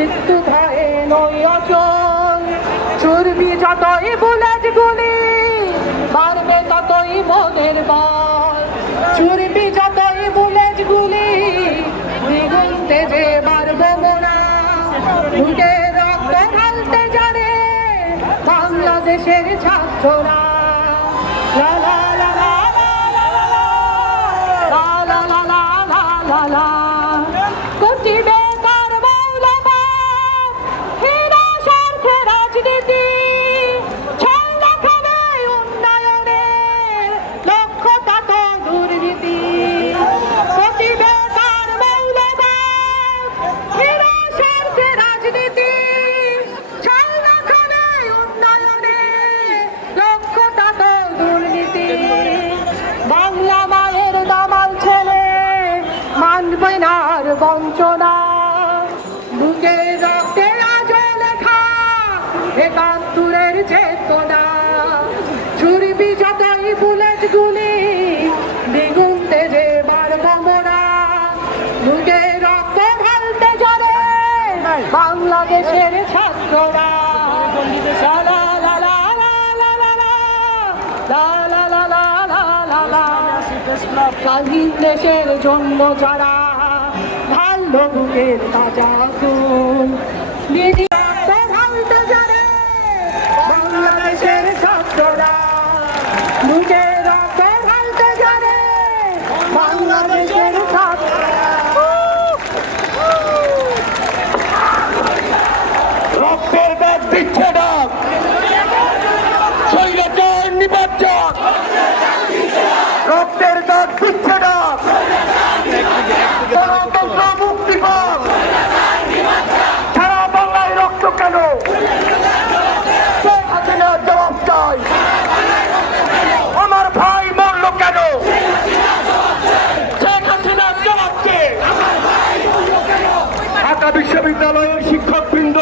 মৃত্যু ধারে নই অচল। যতই বুলেট গুলি, বাড়বে ততই মনের যতই বুলেট গুলি বাড়বে মোনা রক্ত ঢালতে জানে বাংলাদেশের ছাত্ররা। ঘৃণার বঞ্চনা বুকে রক্তে আজ লেখা একাত্তরের চেতনা ছুরি বিজতাই বুলেট গুলি দ্বিগুণ তেজে বার কামনা বুকে রক্ত ঢালতে যাবে বাংলাদেশের ছাত্ররা স্বাধীন দেশের জন্ম যারা ছিল বুকের তাজা তুল বাংলাদেশের ছাত্ররা। বুকে রক্ত ঢালতে বাংলাদেশের ছাত্ররা। রক্তের ব্যাগ বিদ্যালয়ের শিক্ষকবৃন্দ,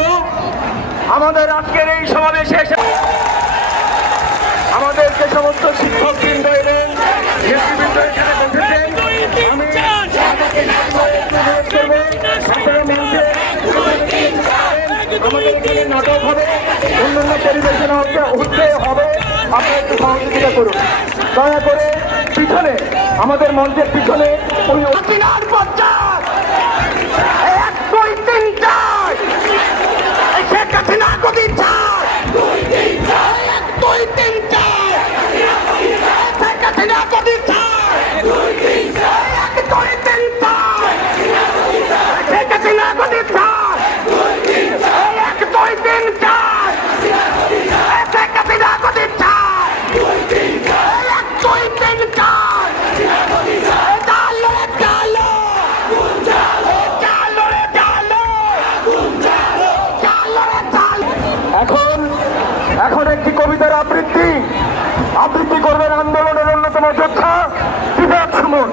আমাদের আজকের এই সমাবেশে আমাদের যে সমস্ত শিক্ষকবৃন্দ এলেন আমাদের অন্যান্য দয়া করে পিছনে, আমাদের মঞ্চের পিছনে, ওই যোদ্ধা বিবেক সুমন।